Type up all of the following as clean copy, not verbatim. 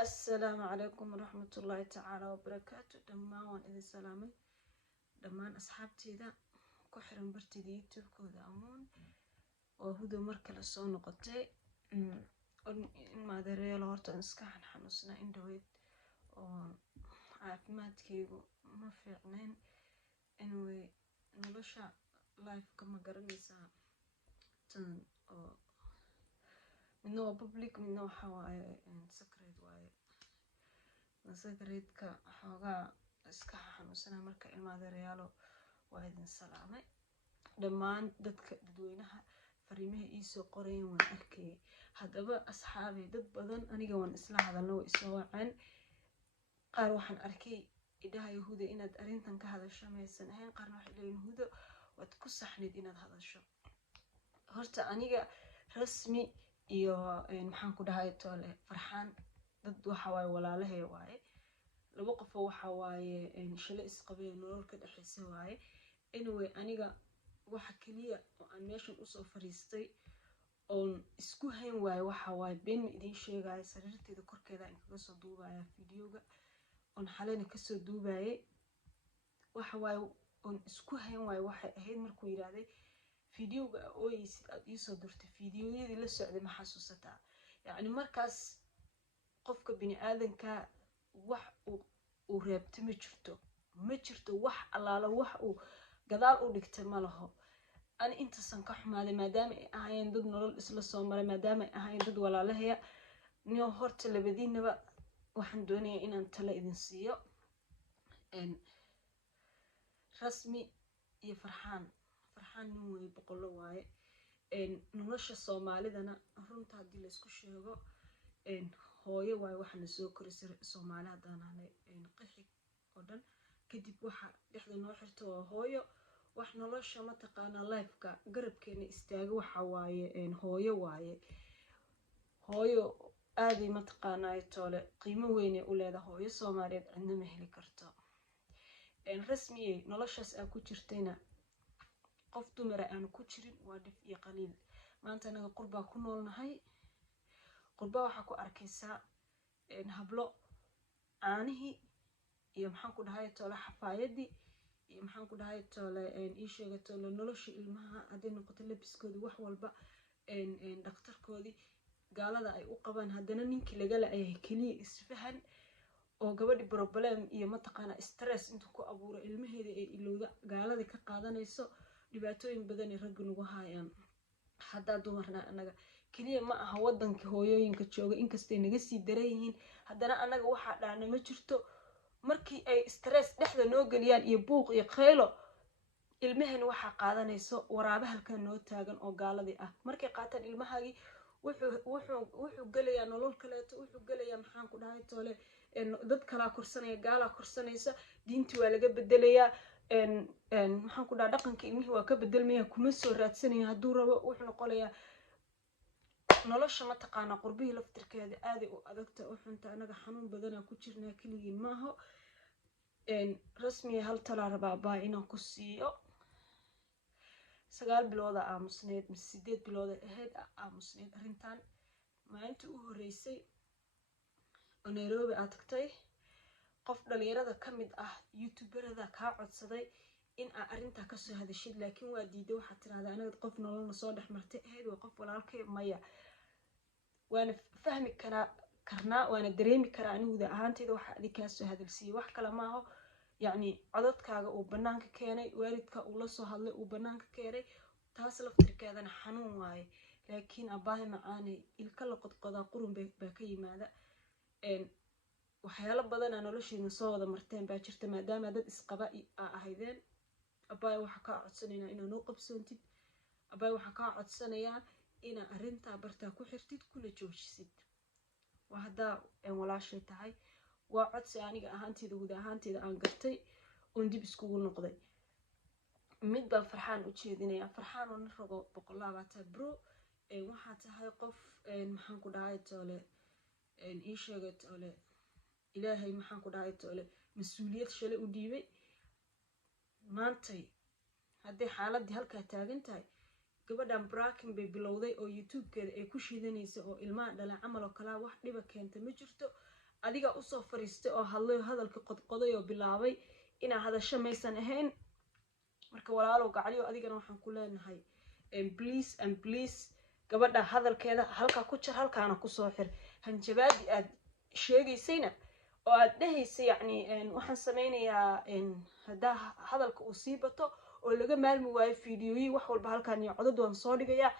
السلام عليكم ورحمة الله تعالى وبركاته. دمان وان إذا سلامي دمان أصحابتي ذا كحرم برتي دي يوتيوب كودا أمون وهدو مركل الصون قطي ما دري لورت إنسكاحن حنوسنا إندويد وعافمات كيغو ما في عنين إنوي نلوشا لايف كما قرنيسا تن منو بابليك منو حواي سكريد واي سكريدك حوغا iska xanuunsanaa marka ilmaada reyaalo waa idin salaamay dhammaan dadweynaha fariimaha ii soo qoreen waan arkay hadaba asxaabi dad badan aniga waan isla hadalno way soo waceen qaar waxaan arkay idaha yahuuda inaad arintan ka hadasho maysan ahayn qaarna waxay leeyihiin yahuuda waad ku saxnid inaad hadasho horta aniga rasmi iyo maxaan ku dhahay toole farxaan dad waxa waay walaalahay waaye laba qof waxa waaye shile isqabay nolol ka dhaxaysa waaye anyway aniga waxa kaliya oo aan meeshan u soo fariistay oo isku hayn waaye waxa waaye been idin sheegay sariirteeda korkeeda in kaga soo duubaya fiidiyoga oo xalayna ka soo duubayay waxa waaye oo isku hayn waaye waxa ahayd markuu yiraahday fiidiyoga oo aad ii soo durtay fiidiyoyadii la socday ma xasuusataa yani markaas qofka bini aadanka wax uu reebtay ma jirto wax allaala wax uu gadaal u dhigtay ma laho ani intasan ka xumaaday maadaama ay ahaayeen dad nolol isla soo maray maadaama ay ahaayeen dad walaalahaya niyo horta labadiinaba waxaan doonayaa inaan talo idin siiyo rasmi iyo farxaan nin way boqolo waaye nolosha Soomaalidana runta hadii la isku sheego hooyo waay waxana soo korisay Soomaali hadaan ahay qixi oo dhan kadib waxa dhexda noo xirto hooyo wax nolosha ma taqaana life-ka garabkeena istaaga waxa waaye hooyo aadi ma taqaana ay toole qiimo weyn u leedahay hooyo Soomaaliyeed cidna ma heli karto rasmi noloshaas aan ku jirtayna qof dumar aan ku jirin waa dhif iyo qaliil maanta anaga qurba ku noolnahay qurba waxa ku arkaysaa hablo aanihi iyo maxaan ku dhahay toole xafaayadi iyo maxaan ku dhahay toole ii sheegay toole nolosha ilmaha haday noqoto labiskooda wax walba dhaqtarkoodii gaalada ay u qabaan hadana ninkii laga leeyahay kaliya isfahan oo gabadhi problem iyo ma taqaana stress intuu ku abuuro ilmaheeda ay ilowda gaalada ka qaadanayso dhibaatooyin badan rag nagu haayaan hadaa dumarna anaga kaliya ma aha wadanka hooyooyinka jooga inkastay naga sii daran yihiin hadana anaga waxa dhaana ma jirto markii ay stress dhexda noo galiyaan iyo buuq iyo khaylo ilmahan waxa qaadanayso waraaba halkan noo taagan oo gaaladii ah markay qaataan ilmahaagi wuxuu galayaa nolol kaleeto wuxuu galayaa maxaan ku dhahay toole dad kala korsanaya gaala korsanaysa diinti waa laga bedelayaa maxaan ku dhahay dhaqanka ilmihii waa ka bedelmaya kuma soo raadsanayo haduu rabo wuxuu noqonayaa nolosha ma taqaana qurbihii laftirkeeda aad u adagta oo xunta anaga xanuun badan ku jirnaa kaliya maaho rasmi hal tala rabaa inaan ku siiyo 9 bilood aamusneed 8 bilood ahayd aamusneed arintan maalintii u horeysay oo Nairobi aad tagtay qof dhalinyarada kamid ah youtuberada ka codsaday in arinta ka soo hadashid laakiin waa diiday waxa tiraahdaa anaga qof nolol soo dhaxmartay ahayd waa qof walaalkay maya waana fahmi karnaa waana dareemi karaa anigu ahaantayda waxa adika soo hadalsiiyay wax kale ma aho yani codadkaaga uu banaanka keenay waalidka uu la soo hadlay uu banaanka keenay taas laftirkeedana xanuun waaye laakiin abaahi macaani ilka la qodqoda qurun baa ka yimaada waxyaalo badan noloshiina soo wada marteen baa jirta maadaama dad isqaba ahaydeen abaahi waxa ka codsanaynaa inaad noo qabsoontid abaahi waxa ka codsanayaa ina arinta barta ku xirtid kuna joojisid waa hadaa walaashay tahay waa codsi aniga ahaantayda guud ahaantayda aan gartay oo dib iskugu noqday mid baa farxaan u jeedinaya farxaan oo rago 120 bro waxa tahay qof maxaan ku dhahay toole ii sheegay toole ilaahay maxaan ku dhahay toole mas'uuliyad shale u dhiibay maantay haddii xaaladii halka taagan tahay gabadhan braakin bay bilowday oo YouTube-keeda ay ku shiidanayso oo ilmaha dhalay camal oo kala wax dhiba keenta ma jirto adiga usoo fariistay oo hadlay hadalka qodqoday oo bilaabay inaa hadasho maysan ahayn marka walaalow gacaliyo adigana waxaan ku leenahay please gabadha hadalkeeda halka ku jir halkaana ku soo xir hanjabaadi aad sheegaysayna oo aad dhahaysay yacni waxaan sameynayaa hadaa hadalka uu sii bato oo laga maalmi waayo fiidiyoyi wax walba halkaan iyo codad waan soo dhigayaa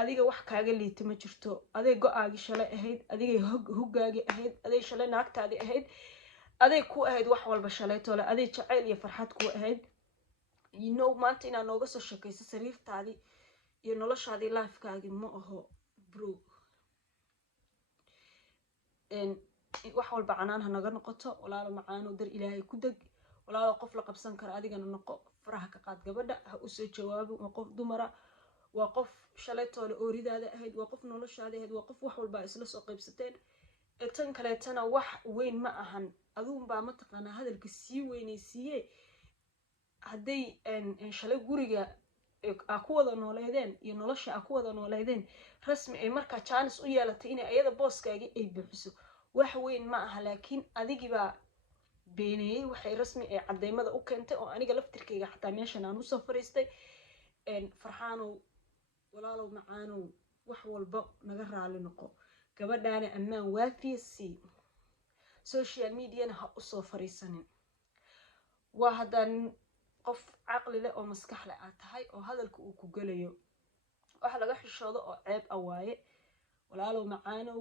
adiga wax kaaga liita ma jirto aday go-aagi shalay ahayd adigay hoggaagi ahayd aday shalay naagtaadi ahayd aday ku ahayd wax walba shalay tole aday jacayl iyo farxad ku ahayd maanta inaad nooga soo shakayso sariirtaadii iyo noloshaadii lifekaagii ma aho bro wax walba canaan ha naga noqoto walaalo macaano dar ilaahay ku deg walaalo qof la qabsan kara adigana noqo faraha ka qaad gabadha ha usoo jawaabo waa qof dumara waa qof shalay toole ooridaada ahayd waa qof noloshaada ahayd waa qof wax walba isla soo qaybsateen tan kaleetana wax weyn ma ahan aduunbaa mataqaanaa hadalka sii weynaysiiye hadday shalay guriga aa ku wada nooleydeen iyo nolosha aa ku wada nooleydeen rasmi ay markaa jaanis u yeelatay inay ayada booskaagii ay buuxiso wax weyn ma aha laakiin adigibaa beeneeyey waxay rasmi ay cadeymada u keentay oo aniga laftirkayga xataa meeshan aan usoo fariistay farxaanow walaalow macaanow wax walba naga raali noqo gabadhaana ammaan waafiya sii social mediana ha usoo fariisanin waa haddaan qof caqli leh oo maskax leh aad tahay oo hadalka uu ku gelayo waxa laga xishoodo oo ceeb ah waaye walaalow macaanow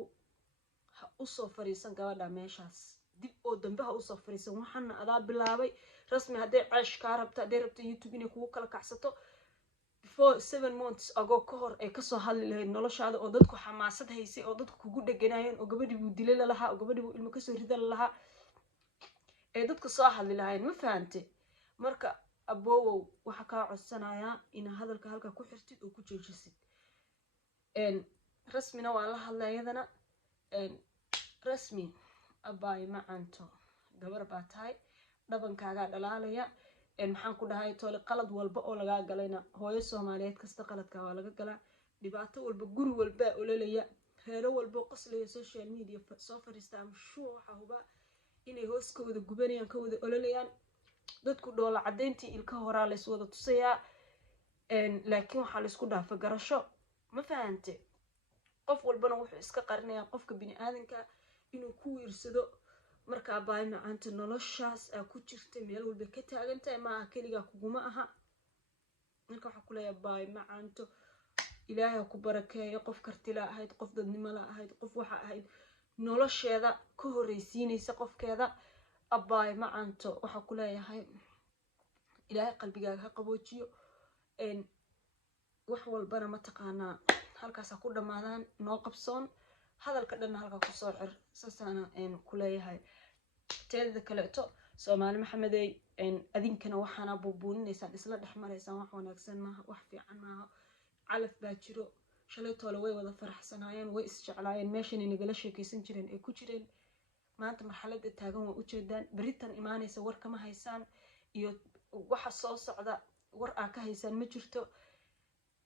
ha usoo fariisan gabadha meeshaas dib oo dambe ha usoo fariisan waxaana adaa bilaabay rasmi hadday ceesh kaa rabta hadday rabta youtube inay kugu kala kacsato before 7 months ago ka hor ay kasoo hadli lahayd noloshaada oo dadku xamaasad haysay oo dadku kugu dheganayeen oo gabadhii buu dilay lalahaa oo gabadhii buu ilmo kasoo rida lalahaa ee dadku soo hadli lahayn ma fahante marka aboowow waxa kaa codsanayaa ina hadalka halka ku xirtid oo ku joojisid rasmina waa la hadlay iyadana rasmi abaay macanto gabar baa tahay dhabankaagaa dhalaalaya maxaan ku dhahay toole qalad walba oo lagaa galayna hooyo Soomaaliyeed kasta qaladka waa laga galaa dhibaato walba guri walba ololaya reero walba qoslaya social media soo fariistaa mushuu waxa huba inay hooskooda gubanayaan ka wada ololayaan dadku dhoola cadeyntii ilka horaa la iswada tusayaa laakiin waxa la isku dhaafa garasho ma fahante qof walbana wuxuu iska qarinayaa qofka bini aadanka inuu ku wiirsado marka baay macaanta noloshaas aa ku jirtay meel walba ka taagantahay maaha keligaa kuguma aha marka waxa ku leeyahay baay macaanto ilaahay ku barakeeyo qof kartila ahayd qof dadnimo la ahayd qof waxa ahayd nolosheeda ka horeysiinaysa qofkeeda abaay macaanto waxa ku leeyahay ilaahay qalbigaaga ha qaboojiyo wax walbana ma taqaanaa halkaas ku dhamaadaan noo qabsoon hadalka dhan halka ku soo xir saasana ku leeyahay teeda kaleeto Soomaali maxamedey adinkana waxaana buubuuninaysan isla dhexmaraysan wax wanaagsan maaha wax fiican maaha calaf baa jiro shalay toole way wada faraxsanaayeen way isjeclaayeen meeshan inagala sheekaysan jireen ay ku jireen maanta marxaladda taagan waa u jeedaan baritan imaanaysa war kama haysaan iyo waxa soo socda war aa ka haysaan ma jirto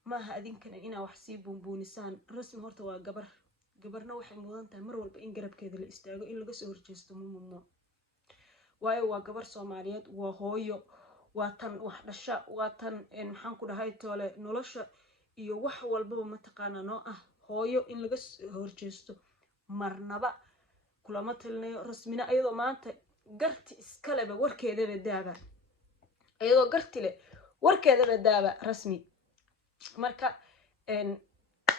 maaha adinkana inaa wax sii buunbuunisaan rasmi horta waa gabarna waxay mudan tahay mar walba in garabkeeda la istaago in laga soo horjeesto mummo waayo waa gabar Soomaaliyeed waa hooyo waa tan wax dhasha waa tan maxaan ku dhahay toole nolosha iyo wax walba ma taqaana noo ah hooyo in laga horjeesto marnaba kulama talinayo rasmina ayadoo maanta garti iskaleba warkeedaba daaba ayadoo garti leh warkeedaba daaba rasmi marka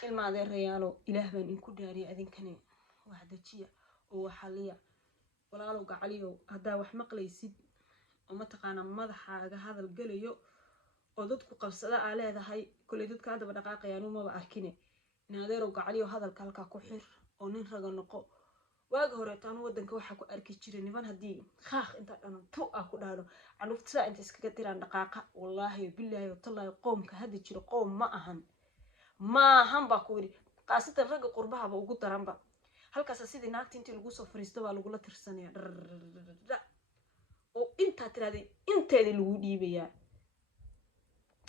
ilmaade reeyalo ilaah baan in ku dhaariyo adinkani wax dajiya oo xaliya walaalow gacaliyo hadaa wax maqlaysid oo ma taqaana madaxaaga hadal galayo oo dadku qabsada aa leedahay kulay dadka hadaba dhaqaaqayaan uma arkine inaadeerow gacaliyo hadalka halka ku xir oo nin raga noqo waaga hore taan wadanka waxa ku arki jiray niman hadii khaaq inta dhan tu ah ku dhaado canufta inta iskaga tiraan dhaqaaqa wallahi billahi tallahi qoomka hadi jiro qoom ma ahan ba ku yiri qaasatan raga qurbaha ba ugu daranba halkaas sidii naagta intii lagu soo fariisto baa lagu la tirsanaya oo inta tiraday inteeda lagu dhiibaya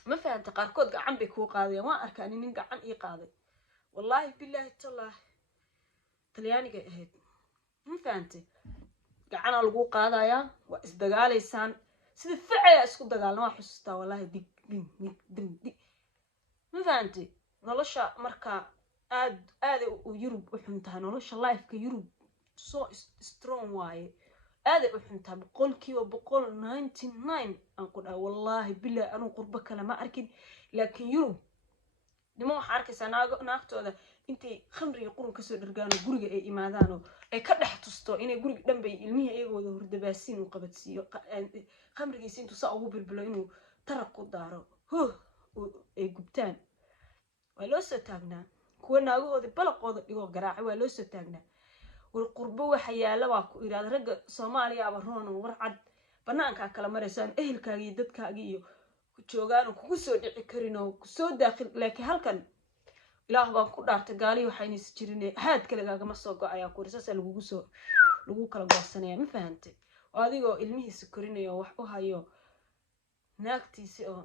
ma fahamta qaarkood gacan bay ku qaadayaan waan arkaa nin gacan ii qaaday wallahi billahi tallahi talyaaniga ahayd ma fahantay gacana lagu qaadayaa waa isdagaalaysaan sida ficaya isku dagaalna waa xusuustaa wallahi dig dig ma fahantay nolosha marka aad u Yurub u xun tahay nolosha lifeka Yurub so strong waaye aad u xun tahay boqolkiiba 99 aan ku dhahay wallahi bilaa anu qurbo kale ma arkin laakiin Yurub nimo waxa arkaysaa naagtooda intay khamriga qurun ka soo dhargaan guriga ay imaadaan oo ay ka dhex tusto inay guriga dhanbay ilmihi ayagooda hurdabaasiin u qabadsiiyo khamrigiisa intuu saa ugu bilbilo inuu taraq ku daaro ay gubtaan waa loo soo taagnaa kuwa naagahooda balaqooda dhigo garaac waa loo soo taagnaa war qurbo waxa yaala waa ku iraad ragga Soomaaliya aba roon warcad banaanka kala mareysaan ehelkaaga iyo dadkaaga iyo ku joogaan kugu soo dhici karin oo ku soo daaqil laakiin halkan ilaah baan ku dhaartay gaali waxayna is jirinay haad kale gaagama soo go'aya ku risaas lagu kala goosanaya ma fahantay adigoo ilmihiisa korinayo wax u hayo naagtiisa oo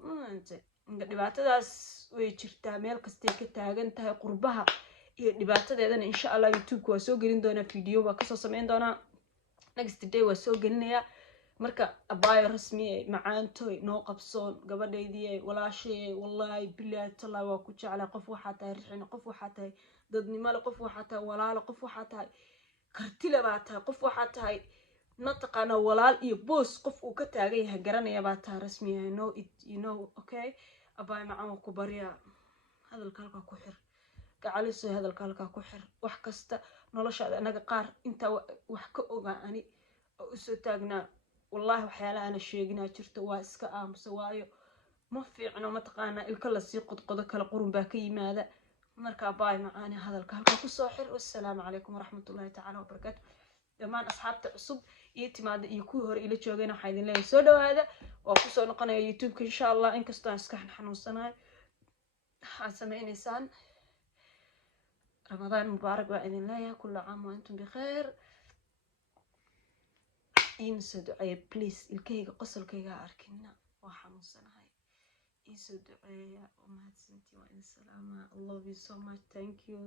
dhibaatadaas way jirtaa meel kasta ka taagan tahay qurbaha iyo dhibaatadeedana insha Allah YouTube waa soo gelin doona video waa ka soo sameyn doona next day waa soo gelinaya marka abaayo rasmi macaantoy noo qabsoon gabadhaydii walaashay wallahi billahi taala waa ku jeclaa qof waxa tahay rixin qof waxa tahay dadnimo qof waxa tahay walaalo qof waxa tahay karti laba tahay qof waxa tahay nataqana walaal iyo boos qof uu ka taagay yahay garanaya baa tahay rasmi ah no it you know okay abaayo macaan ku bariya hadalka halka ku xir gacaliso hadalka halka ku xir wax kasta noloshaada anaga qaar inta wax ka ogaani oo soo taagnaa والله وحيالا أنا شيقنا جرت واسكا سوايو ما في عنا ما تقانا الكل سيقود قد كلا قرن باكي ماذا مركا باي معاني هذا الكهرباء كسوحر والسلام عليكم ورحمة الله تعالى وبركاته دمان أصحاب تعصب يتي ماذا يكوهر إلى جوجنا حيدين لي سودو هذا وكسو نقنا يوتيوب إن شاء الله إن كستان سكحن حنوصنا حاسمين إنسان رمضان مبارك بإذن الله كل عام وأنتم بخير إنسو دعاء بليز الكيغا قصر كيغا أركنا وحنوصنا هاي إنسو دعاء ومهد سنتي وإن سلامة I love you so much thank you